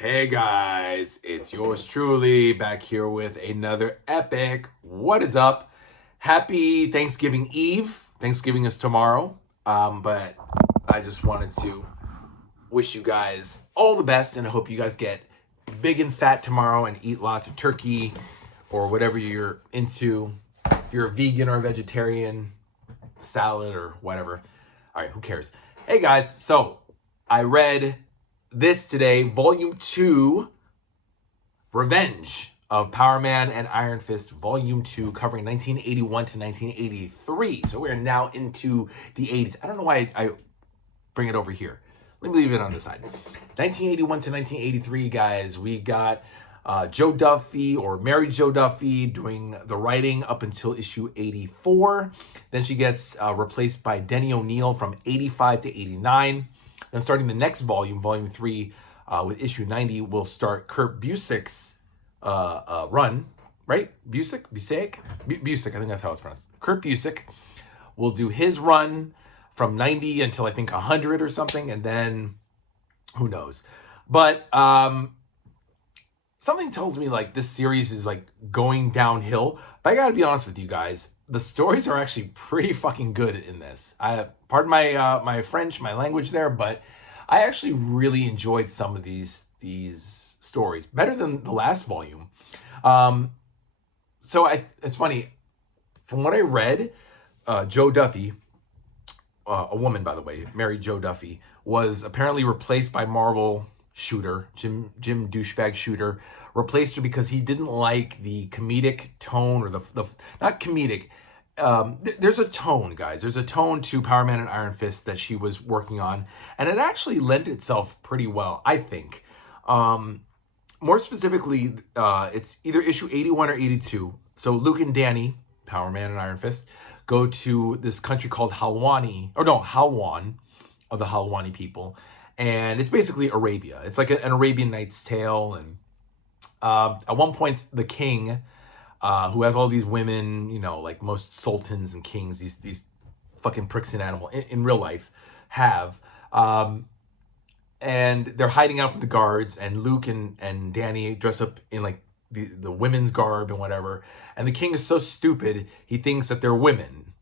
Hey guys, it's yours truly back here with another epic. What is up? Happy Thanksgiving Eve. Thanksgiving is tomorrow. But I just wanted to wish you guys all the best and I hope you guys get big and fat tomorrow and eat lots of turkey or whatever you're into. If you're a vegan or a vegetarian, salad or whatever. All right, who cares? Hey guys, so I read this today, Volume 2, Revenge of Power Man and Iron Fist, Volume 2, covering 1981 to 1983. So we're now into the 80s. I don't know why I bring it over here. Let me leave it on the side. 1981 to 1983, guys, we got Joe Duffy or Mary Jo Duffy doing the writing up until issue 84. Then she gets replaced by Denny O'Neil from 85 to 89. Then starting the next volume, Volume 3, with issue 90, will start Kurt Busiek's run, right? Busiek? Busiek, I think that's how it's pronounced. Kurt Busiek will do his run from 90 until I think 100 or something, and then who knows. But something tells me like this series is like going downhill. But I gotta be honest with you guys, the stories are actually pretty fucking good in this. Pardon my my French, my language there, but I actually really enjoyed some of these stories better than the last volume. So it's funny, from what I read, Joe Duffy, a woman by the way, Mary Jo Duffy, was apparently replaced by Marvel Shooter, Jim douchebag Shooter, replaced her because he didn't like the comedic tone or the not comedic. There's a tone, guys. There's a tone to Power Man and Iron Fist that she was working on, and it actually lent itself pretty well, I think. More specifically, it's either issue 81 or 82. So Luke and Danny, Power Man and Iron Fist, go to this country called Halwani, or no, Halwan, of the Halwani people, and it's basically Arabia. It's like an Arabian Nights tale, and at one point the king, who has all these women, you know, like most sultans and kings, these fucking pricks in animal in real life have, and they're hiding out from the guards, and Luke and Danny dress up in like the women's garb and whatever, and the king is so stupid he thinks that they're women,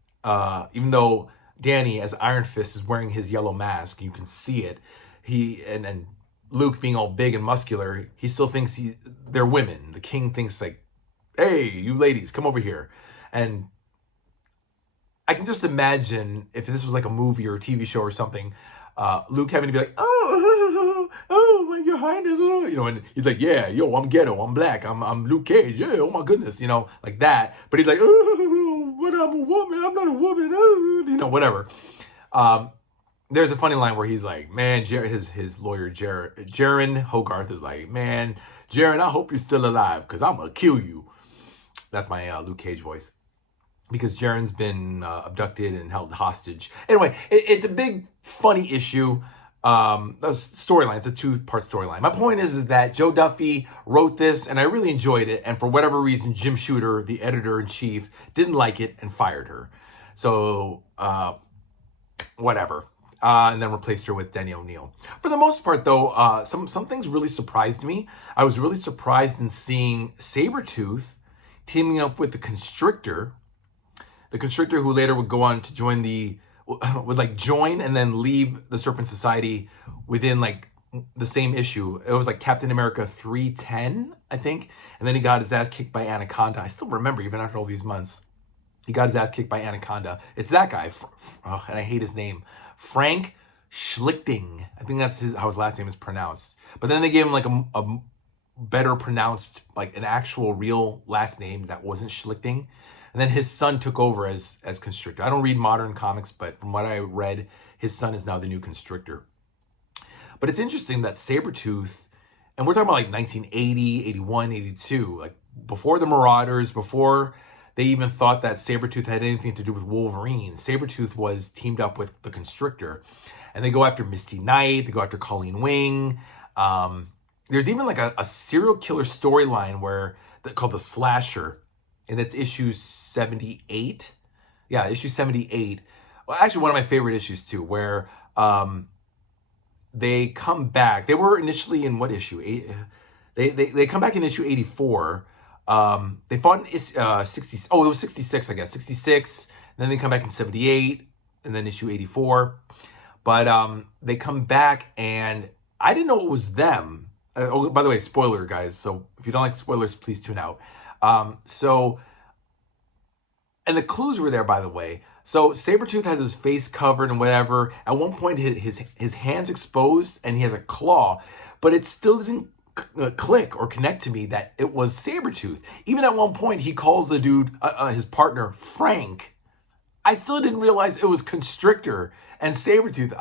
even though Danny as Iron Fist is wearing his yellow mask, you can see it. He and Luke being all big and muscular, he still thinks they're women. The king thinks like, hey, you ladies, come over here. And I can just imagine if this was like a movie or a TV show or something, Luke having to be like, oh, your highness, you know, and he's like, yeah, yo, I'm ghetto, I'm black, I'm Luke Cage, yeah, oh my goodness, you know, like that. But he's like, oh, but I'm a woman, I'm not a woman, oh, you know, whatever. There's a funny line where he's like, man, his lawyer, Jaren Hogarth is like, man, Jaren, I hope you're still alive because I'm going to kill you. That's my Luke Cage voice. Because Jaren's been abducted and held hostage. Anyway, it's a big, funny issue. Storyline, it's a two-part storyline. My point is that Joe Duffy wrote this, and I really enjoyed it. And for whatever reason, Jim Shooter, the editor-in-chief, didn't like it and fired her. So, whatever. And then replaced her with Denny O'Neil. For the most part, though, some things really surprised me. I was really surprised in seeing Sabretooth teaming up with the Constrictor who later would go on to join would like join and then leave the Serpent Society within like the same issue. It was like Captain America 310, I think. And then he got his ass kicked by Anaconda. I still remember, even after all these months, he got his ass kicked by Anaconda. It's that guy, and I hate his name, Frank Schlichting. I think that's how his last name is pronounced. But then they gave him like a better pronounced, like an actual real last name that wasn't Schlichting. And then his son took over as Constrictor. I don't read modern comics, but from what I read, his son is now the new Constrictor. But it's interesting that Sabretooth, and we're talking about like 1980, 81, 82, like before the Marauders, before they even thought that Sabretooth had anything to do with Wolverine, Sabretooth was teamed up with the Constrictor. And they go after Misty Knight, they go after Colleen Wing. There's even like a serial killer storyline called The Slasher, and it's issue 78. Yeah, issue 78. Well, actually, one of my favorite issues too, where they come back. They were initially in what issue? They come back in issue 84. They fought in 60. Oh, it was 66, I guess. 66. Then they come back in 78, and then issue 84. But they come back, and I didn't know it was them. Oh, by the way, spoiler, guys. So if you don't like spoilers, please tune out. And the clues were there, by the way. So Sabretooth has his face covered and whatever. At one point, his hand's exposed, and he has a claw. But it still didn't click or connect to me that it was Sabretooth. Even at one point, he calls the dude, his partner, Frank. I still didn't realize it was Constrictor and Sabretooth.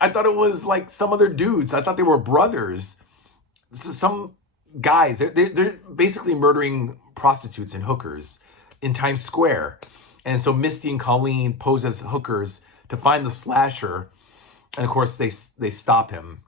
I thought it was like some other dudes. I thought they were brothers. So some guys, they're basically murdering prostitutes and hookers in Times Square. And so Misty and Colleen pose as hookers to find the slasher. And of course, they stop him.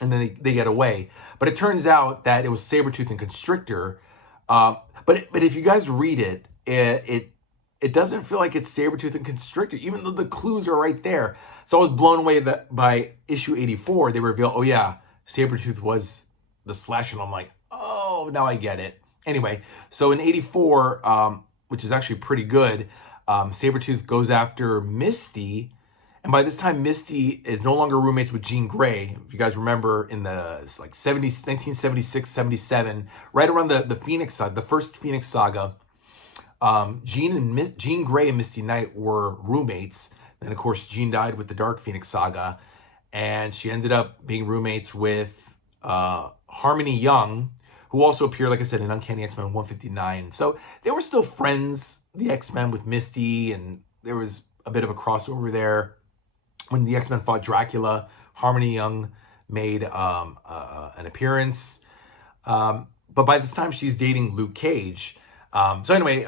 And then they get away. But it turns out that it was Sabretooth and Constrictor. But if you guys read it, it doesn't feel like it's Sabretooth and Constrictor, even though the clues are right there. So I was blown away that by issue 84, they reveal, oh yeah, Sabretooth was the slasher. And I'm like, oh, now I get it. Anyway, so in 84, which is actually pretty good, Sabretooth goes after Misty. And by this time, Misty is no longer roommates with Jean Grey. If you guys remember in the 1976, 77, right around the Phoenix Saga, the first Phoenix Saga, Jean Grey and Misty Knight were roommates. And of course, Jean died with the Dark Phoenix Saga. And she ended up being roommates with Harmony Young, who also appeared, like I said, in Uncanny X-Men 159. So they were still friends, the X-Men, with Misty, and there was a bit of a crossover there. When the X-Men fought Dracula, Harmony Young made an appearance. But by this time, she's dating Luke Cage. So anyway,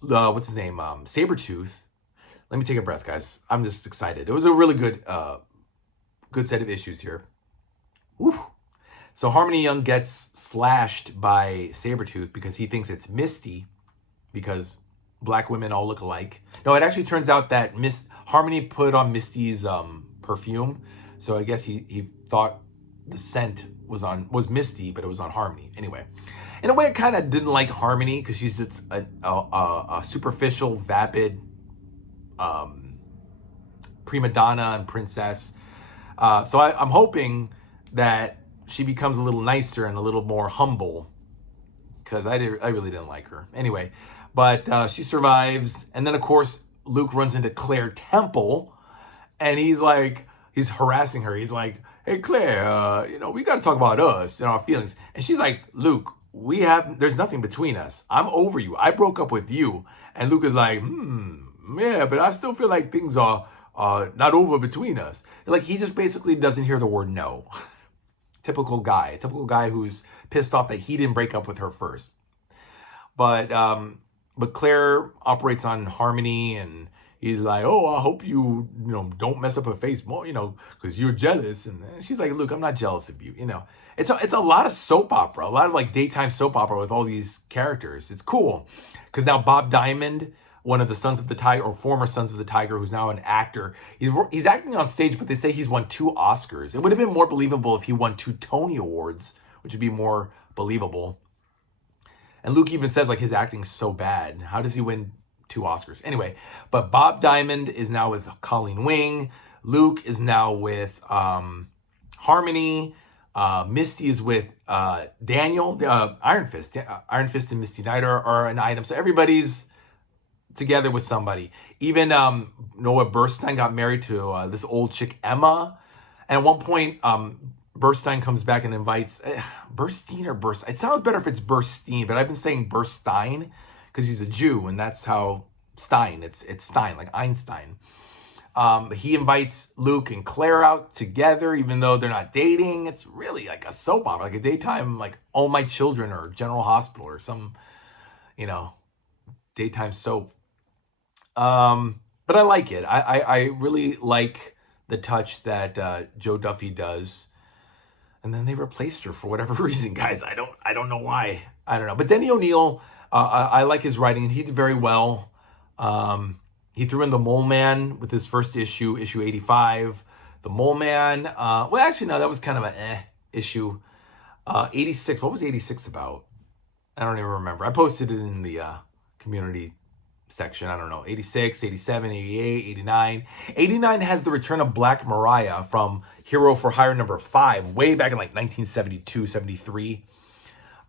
what's his name? Sabretooth. Let me take a breath, guys. I'm just excited. It was a really good set of issues here. Woo. So Harmony Young gets slashed by Sabretooth because he thinks it's Misty, because black women all look alike. No, it actually turns out that Harmony put on Misty's perfume. So I guess he thought the scent was Misty, but it was on Harmony. Anyway, in a way, I kind of didn't like Harmony because she's a superficial, vapid prima donna and princess. So I'm hoping that she becomes a little nicer and a little more humble, because I really didn't like her. Anyway, but she survives. And then, of course, Luke runs into Claire Temple, and he's harassing her. He's like, hey, Claire, we got to talk about us and our feelings. And she's like, Luke, there's nothing between us. I'm over you. I broke up with you. And Luke is like, yeah, but I still feel like things are not over between us. Like, he just basically doesn't hear the word no. Typical guy who's pissed off that he didn't break up with her first. But Claire operates on Harmony, and he's like, oh, I hope you don't mess up her face more, because you're jealous. And she's like, Luke, I'm not jealous of you. It's a lot of soap opera, a lot of like daytime soap opera with all these characters. It's cool because now Bob Diamond, one of the Sons of the Tiger, or former Sons of the Tiger, who's now an actor, he's acting on stage, but they say he's won 2 Oscars. It would have been more believable if he won 2 Tony Awards, which would be more believable. And Luke even says, like, his acting's so bad. How does he win 2 Oscars? Anyway, but Bob Diamond is now with Colleen Wing. Luke is now with Harmony. Misty is with Daniel. Iron Fist. Iron Fist and Misty Knight are an item. So everybody's together with somebody. Even Noah Burstein got married to this old chick, Emma. And at one point, Burstein comes back and invites Burstein or Burst. It sounds better if it's Burstein, but I've been saying Burstein because he's a Jew, and that's how Stein. It's Stein, like Einstein. He invites Luke and Claire out together, even though they're not dating. It's really like a soap opera, like a daytime, like All My Children or General Hospital or some, daytime soap. But I like it. I really like the touch that Joe Duffy does. And then they replaced her for whatever reason, guys. I don't know why. I don't know. But Denny O'Neil, I like his writing, and he did very well. He threw in the Mole Man with his first issue 85. The Mole Man. Well, actually, no, that was kind of an issue. 86. What was 86 about? I don't even remember. I posted it in the community section. I don't know. 86, 87, 88, 89. 89 has the return of Black Mariah from Hero for Hire #5, way back in like 1972, 73.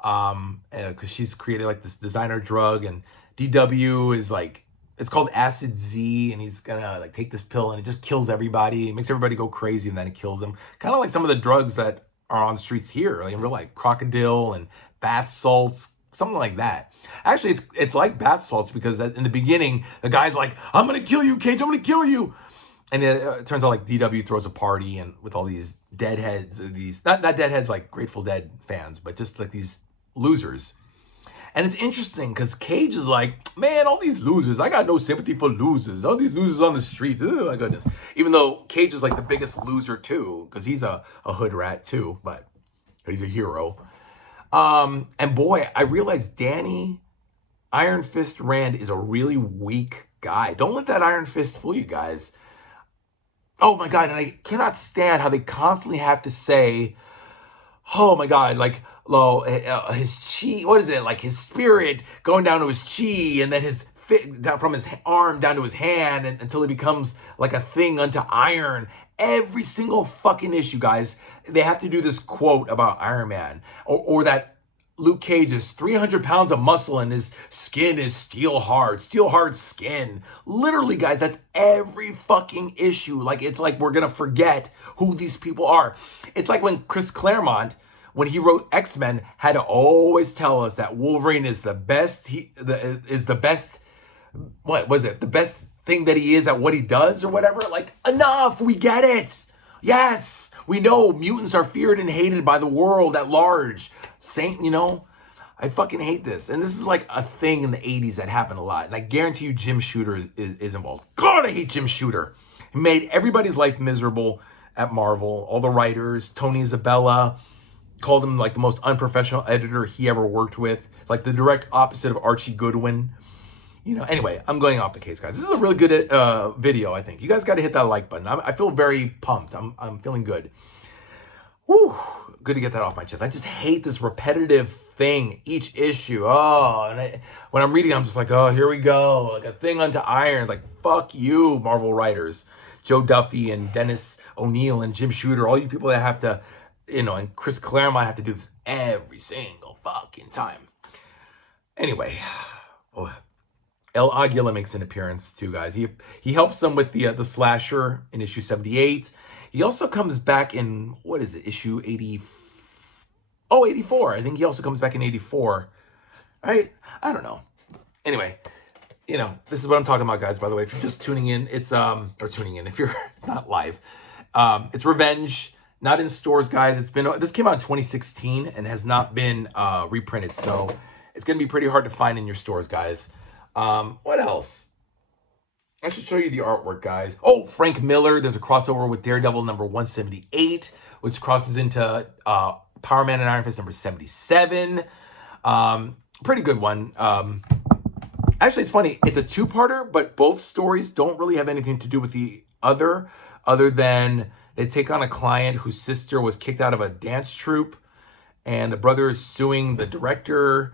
Because she's created like this designer drug, and DW is like, it's called Acid Z, and he's gonna like take this pill and it just kills everybody. It makes everybody go crazy, and then it kills them. Kind of like some of the drugs that are on the streets here, like in real life, crocodile and bath salts, something like that. Actually, it's like bath salts, because in the beginning, the guy's like, I'm gonna kill you, Cage, I'm gonna kill you. And it turns out like DW throws a party and with all these deadheads, these not deadheads like Grateful Dead fans, but just like these losers. And it's interesting because Cage is like, man, all these losers, I got no sympathy for losers. All these losers on the streets, oh my goodness. Even though Cage is like the biggest loser too, because he's a hood rat too, but he's a hero. And boy, I realized Danny Iron Fist Rand is a really weak guy. Don't let that Iron Fist fool you guys. Oh my God, and I cannot stand how they constantly have to say, oh my God, like, his chi, what is it, like his spirit going down to his chi, and then his down from his arm down to his hand, until he becomes like a thing unto iron. Every single fucking issue, guys, they have to do this quote about Iron Man, or that Luke Cage is 300 pounds of muscle and his skin is steel hard skin. Literally, guys, that's every fucking issue. Like, it's like we're gonna forget who these people are. It's like when Chris Claremont, when he wrote X-Men, had to always tell us that Wolverine is the best. The best thing that he is at what he does, or whatever. Like, enough, we get it. Yes, we know mutants are feared and hated by the world at large. I fucking hate this. And this is like a thing in the 80s that happened a lot. And I guarantee you Jim Shooter is involved. God, I hate Jim Shooter. He made everybody's life miserable at Marvel. All the writers, Tony Isabella, called him like the most unprofessional editor he ever worked with. Like the direct opposite of Archie Goodwin. Anyway, I'm going off the case, guys. This is a really good video, I think. You guys got to hit that like button. I feel very pumped. I'm feeling good. Whew. Good to get that off my chest. I just hate this repetitive thing each issue. Oh, and when I'm reading, I'm just like, oh, here we go. Like a thing unto iron. Like, fuck you, Marvel writers. Joe Duffy and Dennis O'Neil and Jim Shooter, all you people that have to, and Chris Claremont have to do this every single fucking time. Anyway, El Aguila makes an appearance too, guys. He helps them with the slasher in issue 78. He also comes back in, what is it, issue 80? Oh, 84. I think he also comes back in 84. Right? I don't know. Anyway, this is what I'm talking about, guys. By the way, if you're just tuning in, it's if you're, it's not live. It's Revenge, not in stores, guys. This came out in 2016 and has not been reprinted, so it's gonna be pretty hard to find in your stores, guys. What else? I should show you the artwork, guys. Oh, Frank Miller. There's a crossover with Daredevil number 178, which crosses into Power Man and Iron Fist number 77. Pretty good one. Actually, it's funny. It's a two-parter, but both stories don't really have anything to do with the other than they take on a client whose sister was kicked out of a dance troupe, and the brother is suing the director.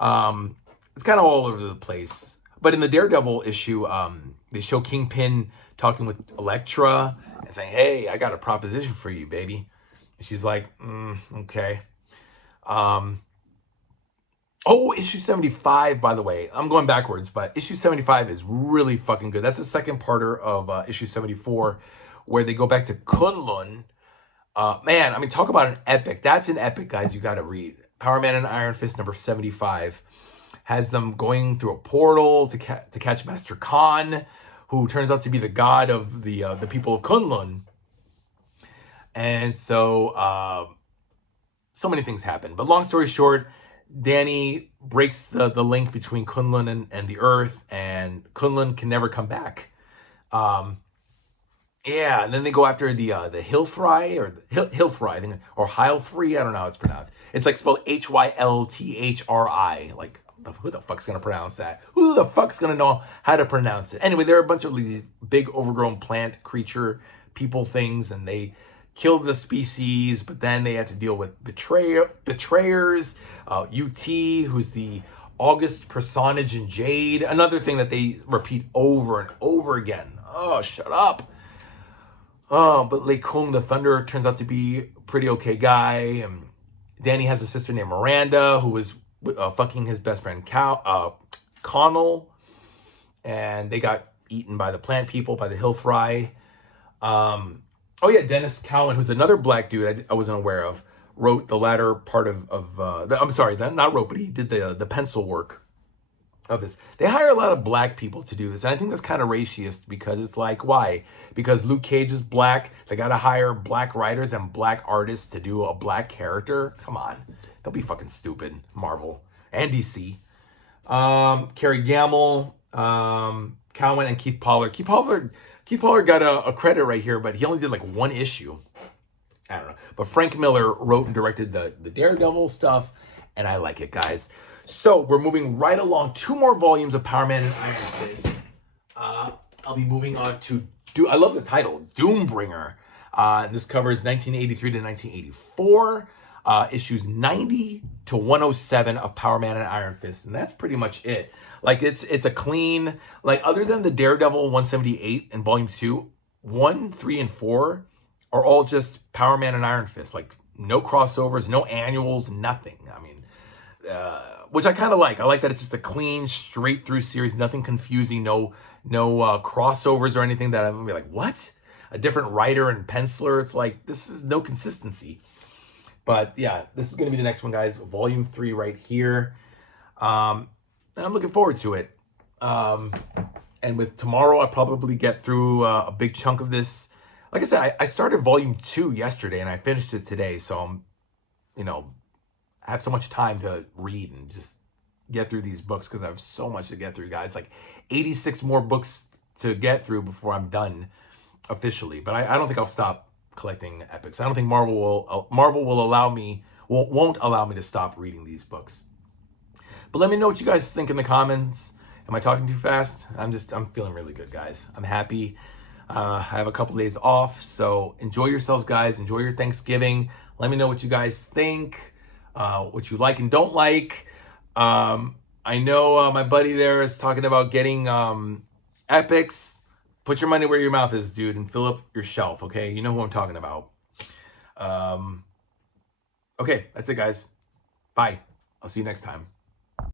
It's kind of all over the place. But in the Daredevil issue, they show Kingpin talking with Elektra and saying, hey, I got a proposition for you, baby. And she's like, okay. Oh, issue 75, by the way. I'm going backwards, but issue 75 is really fucking good. That's the second parter of issue 74, where they go back to Kunlun. Man, I mean, talk about an epic. That's an epic, guys, you got to read. Power Man and Iron Fist number 75 has them going through a portal to catch Master Khan, who turns out to be the god of the people of Kunlun. And so, so many things happen. But long story short, Danny breaks the link between Kunlun and the Earth, and Kunlun can never come back. Yeah, and then they go after the Hylthri, or Hylthri, I think, or Hylthri, I don't know how it's pronounced. It's like spelled Hylthri, like who the fuck's gonna pronounce that? Who the fuck's gonna know how to pronounce it? Anyway, there are a bunch of these big overgrown plant creature people things, and they killed the species, but then they had to deal with betrayers. UT, who's the August personage in Jade, another thing that they repeat over and over again. Oh, shut up. Oh, but Lei Kung the Thunder turns out to be a pretty okay guy. And Danny has a sister named Miranda who was fucking his best friend Connell, and they got eaten by the plant people, by the Hillthry. Oh yeah, Dennis Cowan, who's another black dude I wasn't aware of, wrote the latter part I'm sorry, not wrote, but he did the pencil work of this. They hire a lot of black people to do this, and I think that's kind of racist, because it's like, why? Because Luke Cage is black, they gotta hire black writers and black artists to do a black character? Come on, don't be fucking stupid, Marvel and DC. Carrie Gamble, Cowan, and Keith Pollard. Keith Pollard got a credit right here, but he only did like one issue. I don't know. But Frank Miller wrote and directed the Daredevil stuff, and I like it, guys. So we're moving right along. 2 more volumes of Power Man and Iron Fist. I'll be moving on to I love the title, Doombringer. This covers 1983 to 1984. Issues 90 to 107 of Power Man and Iron Fist, and that's pretty much it. Like it's a clean, like other than the Daredevil 178 and Volume 2, 1, 3, and 4 are all just Power Man and Iron Fist. Like no crossovers, no annuals, nothing. I mean, which I kind of like. I like that it's just a clean, straight through series, nothing confusing, no crossovers or anything that I'm gonna be like, what? A different writer and penciler. It's like, this is no consistency. But yeah, this is going to be the next one, guys. Volume 3 right here. And I'm looking forward to it. And with tomorrow, I'll probably get through a big chunk of this. Like I said, I started Volume 2 yesterday, and I finished it today. So I'm, I have so much time to read and just get through these books, because I have so much to get through, guys. Like 86 more books to get through before I'm done officially. But I don't think I'll stop collecting epics. I don't think Marvel will won't allow me to stop reading these books. But let me know what you guys think in the comments. Am I talking too fast? I'm feeling really good, guys. I'm happy. I have a couple days off, so enjoy yourselves, guys. Enjoy your Thanksgiving. Let me know what you guys think, what you like and don't like. I know my buddy there is talking about getting epics. Put your money where your mouth is, dude, and fill up your shelf, okay? You know who I'm talking about. Okay, that's it, guys. Bye. I'll see you next time.